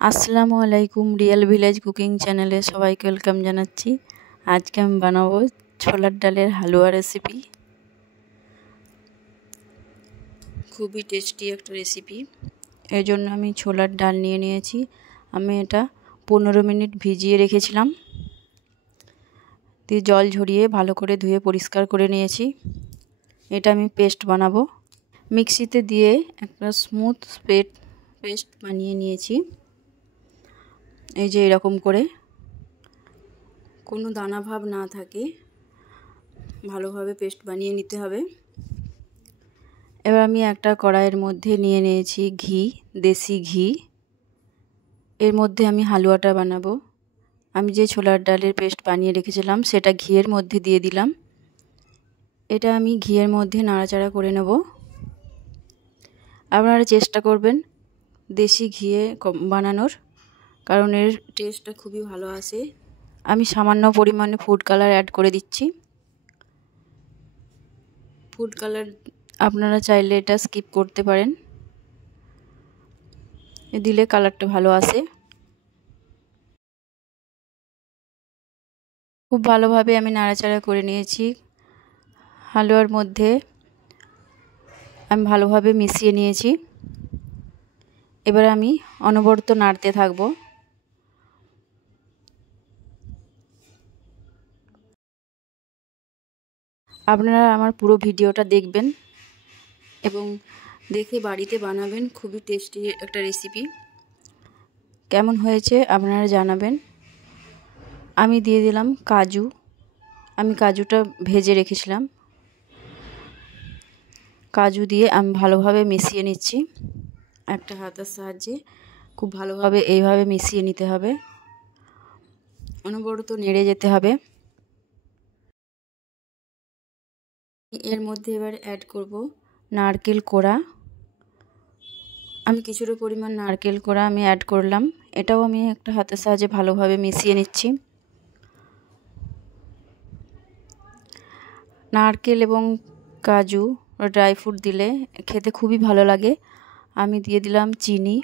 আসসালামু আলাইকুম। Real village cooking চ্যানেলে সবাইকে ওয়েলকাম জানাচ্ছি। আজকে আমি বানাবো ছোলার ডালের হালুয়া রেসিপি। খুবই টেস্টি একটা রেসিপি। এর জন্য আমি ছোলার ডাল নিয়ে নিয়েছি। আমি এটা 15 মিনিট ভিজিয়ে রেখেছিলাম, দিয়ে জল ঝরিয়ে ভালো করে ধুয়ে পরিষ্কার করে নিয়েছি। এটা আমি পেস্ট বানাবো। মিক্সিতে দিয়ে একটা স্মুথ পেস্ট বানিয়ে নিয়েছি। এই যে এরকম করে, কোনো দানা ভাব না থাকে, ভালোভাবে পেস্ট বানিয়ে নিতে হবে। এবার আমি একটা কড়াইয়ের মধ্যে নিয়ে নিয়েছি ঘি, দেশি ঘি। এর মধ্যে আমি হালুয়াটা বানাবো। আমি যে ছোলার ডালের পেস্ট বানিয়ে রেখেছিলাম সেটা ঘিয়ের মধ্যে দিয়ে দিলাম। এটা আমি ঘিয়ের মধ্যে নাড়াচাড়া করে নেব। আপনারা চেষ্টা করবেন দেশি ঘিয়ে বানানোর, কারণ এর টেস্টটা খুবই ভালো আসে। আমি সামান্য পরিমাণে ফুড কালার অ্যাড করে দিচ্ছি। ফুড কালার আপনারা চাইলে এটা স্কিপ করতে পারেন, দিলে কালারটা ভালো আসে। খুব ভালোভাবে আমি নাড়াচাড়া করে নিয়েছি। হালুয়ার মধ্যে আমি ভালোভাবে মিশিয়ে নিয়েছি। এবার আমি অনবরত নাড়তে থাকবো। আপনারা আমার পুরো ভিডিওটা দেখবেন এবং দেখে বাড়িতে বানাবেন। খুবই টেস্টি একটা রেসিপি। কেমন হয়েছে আপনারা জানাবেন। আমি দিয়ে দিলাম কাজু। আমি কাজুটা ভেজে রেখেছিলাম। কাজু দিয়ে আমি ভালোভাবে মিশিয়ে নিচ্ছি। একটা হাতের সাহায্যে খুব ভালোভাবে এইভাবে মিশিয়ে নিতে হবে, অনবরত নেড়ে যেতে হবে। এর মধ্যে এবার অ্যাড করব নারকেল কোড়া। আমি কিছুটা পরিমাণ নারকেল কোড়া আমি অ্যাড করলাম। এটাও আমি একটা হাতের সাহায্যে ভালোভাবে মিশিয়ে নিচ্ছি। নারকেল এবং কাজু ড্রাই ফ্রুট দিলে খেতে খুবই ভালো লাগে। আমি দিয়ে দিলাম চিনি।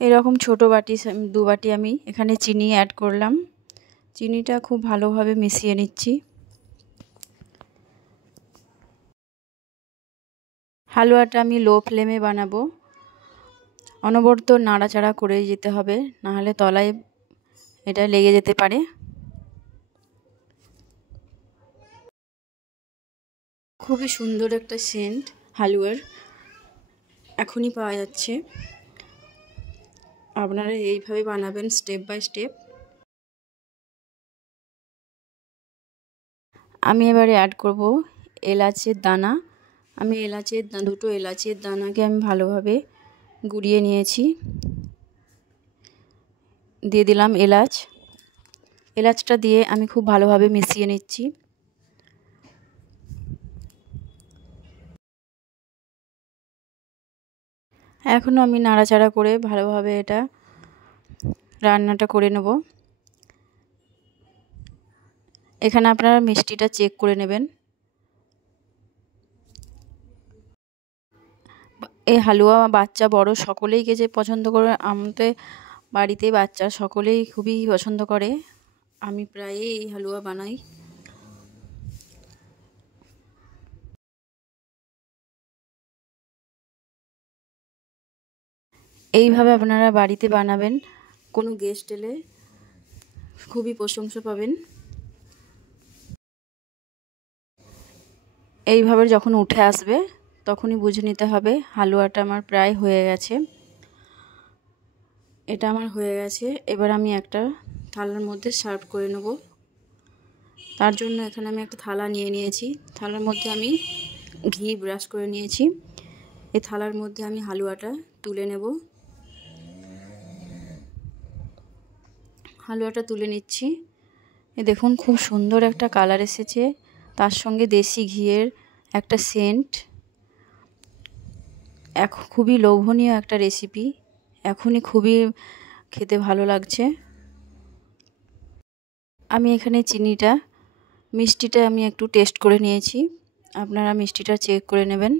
এরকম ছোট বাটি 2 বাটি আমি এখানে চিনি অ্যাড করলাম। চিনিটা খুব ভালোভাবে মিশিয়ে নিচ্ছি। হালুয়াটা আমি লো ফ্লেমে বানাবো। অনবরত নাড়াচাড়া করে যেতে হবে, নাহলে তলায় এটা লেগে যেতে পারে। খুবই সুন্দর একটা সেন্ট হালুয়ার এখনই পাওয়া যাচ্ছে। আপনারা এইভাবে বানাবেন স্টেপ বাই স্টেপ। আমি এবারে অ্যাড করব এলাচের দানা। আমি দুটো এলাচের দানাকে আমি ভালোভাবে গুঁড়িয়ে নিয়েছি। দিয়ে দিলাম এলাচটা দিয়ে আমি খুব ভালোভাবে মিশিয়ে নিচ্ছি। এখনও আমি নাড়াচাড়া করে ভালোভাবে এটা রান্নাটা করে নেব। এখানে আপনারা মিষ্টিটা চেক করে নেবেন। এই হালুয়া বাচ্চা বড় সকলেই খেতে পছন্দ করে। আমাদের বাড়িতে বাচ্চা সকলেই খুবই পছন্দ করে। আমি প্রায়ই এই হালুয়া বানাই। এইভাবে আপনারা বাড়িতে বানাবেন। কোনো গেস্ট এলে খুবই প্রশংসা পাবেন। এইভাবে যখন উঠে আসবে তখনই বুঝে নিতে হবে হালুয়াটা আমার প্রায় হয়ে গেছে। এটা আমার হয়ে গেছে। এবার আমি একটা থালার মধ্যে সার্ভ করে নেব। তার জন্য এখানে আমি একটা থালা নিয়ে নিয়েছি। থালার মধ্যে আমি ঘি ব্রাশ করে নিয়েছি। এই থালার মধ্যে আমি হালুয়াটা তুলে নেব। হালুয়াটা তুলে নিচ্ছি। দেখুন খুব সুন্দর একটা কালার এসেছে, তার সঙ্গে দেশি ঘিয়ের একটা সেন্ট। খুবই লোভনীয় একটা রেসিপি। এখনই খুবই খেতে ভালো লাগছে। আমি এখানে মিষ্টিটা আমি একটু টেস্ট করে নিয়েছি। আপনারা মিষ্টিটা চেক করে নেবেন।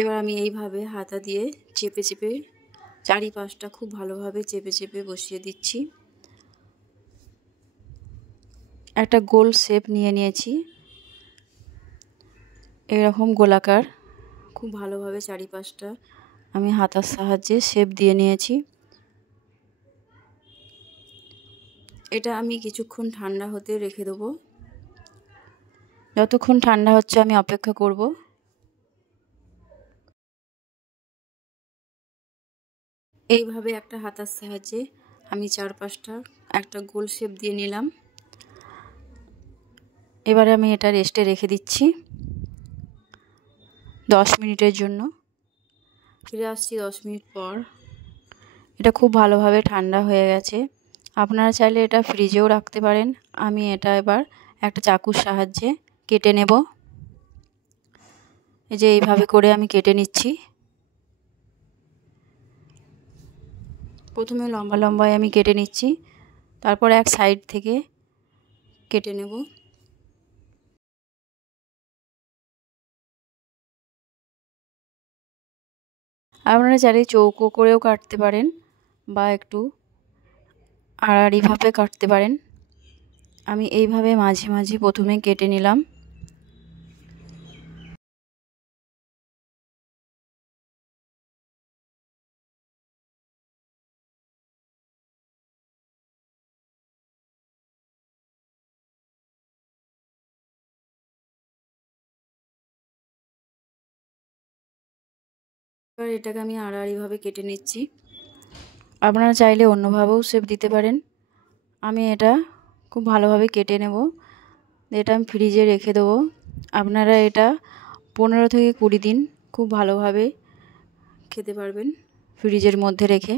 এবার আমি এইভাবে হাতা দিয়ে চেপে চেপে চারিপাশটা খুব ভালোভাবে চেপে চেপে বসিয়ে দিচ্ছি। একটা গোল শেপ নিয়ে নিয়েছি, এরকম গোলাকার। খুব ভালোভাবে চারিপাশটা আমি হাতার সাহায্যে শেপ দিয়ে নিয়েছি। এটা আমি কিছুক্ষণ ঠান্ডা হতে রেখে দেবো। যতক্ষণ ঠান্ডা হচ্ছে আমি অপেক্ষা করব। এইভাবে একটা হাতার সাহায্যে আমি চারপাশটা একটা গোল শেপ দিয়ে নিলাম। এবারে আমি এটা রেস্টে রেখে দিচ্ছি 10 মিনিটের জন্য। ফিরে আসছি 10 মিনিট পর। এটা খুব ভালোভাবে ঠান্ডা হয়ে গেছে। আপনারা চাইলে এটা ফ্রিজেও রাখতে পারেন। আমি এটা এবার একটা চাকুর সাহায্যে কেটে নেব। এই যে এইভাবে করে আমি কেটে নিচ্ছি। প্রথমে লম্বা লম্বায় আমি কেটে নিচ্ছি, তারপর এক সাইড থেকে কেটে নেব। আপনারা চাইলে চৌকো করেও কাটতে পারেন বা একটু আড়াআড়িভাবে কাটতে পারেন। আমি এইভাবে মাঝে মাঝে প্রথমে কেটে নিলাম। এবার এটাকে আমি আড়াআড়িভাবে কেটে নিচ্ছি। আপনারা চাইলে অন্যভাবেও শেপ দিতে পারেন। আমি এটা খুব ভালোভাবে কেটে নেব। এটা আমি ফ্রিজে রেখে দেবো। আপনারা এটা 15 থেকে 20 দিন খুব ভালোভাবে খেতে পারবেন ফ্রিজের মধ্যে রেখে।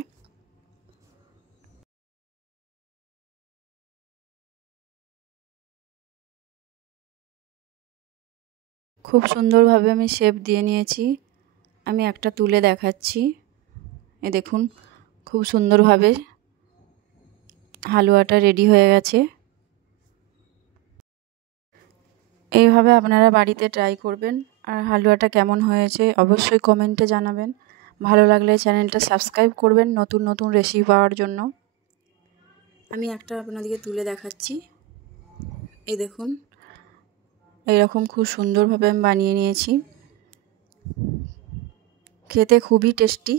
খুব সুন্দরভাবে আমি শেপ দিয়ে নিয়েছি। আমি একটা তুলে দেখাচ্ছি। এ দেখুন, খুব সুন্দরভাবে হালুয়াটা রেডি হয়ে গেছে। এইভাবে আপনারা বাড়িতে ট্রাই করবেন। আর হালুয়াটা কেমন হয়েছে অবশ্যই কমেন্টে জানাবেন। ভালো লাগলে চ্যানেলটা সাবস্ক্রাইব করবেন নতুন নতুন রেসিপি পাওয়ার জন্য। আমি একটা আপনাদেরকে তুলে দেখাচ্ছি। এই দেখুন, এইরকম খুব সুন্দরভাবে আমি বানিয়ে নিয়েছি। খেতে খুবই টেস্টি।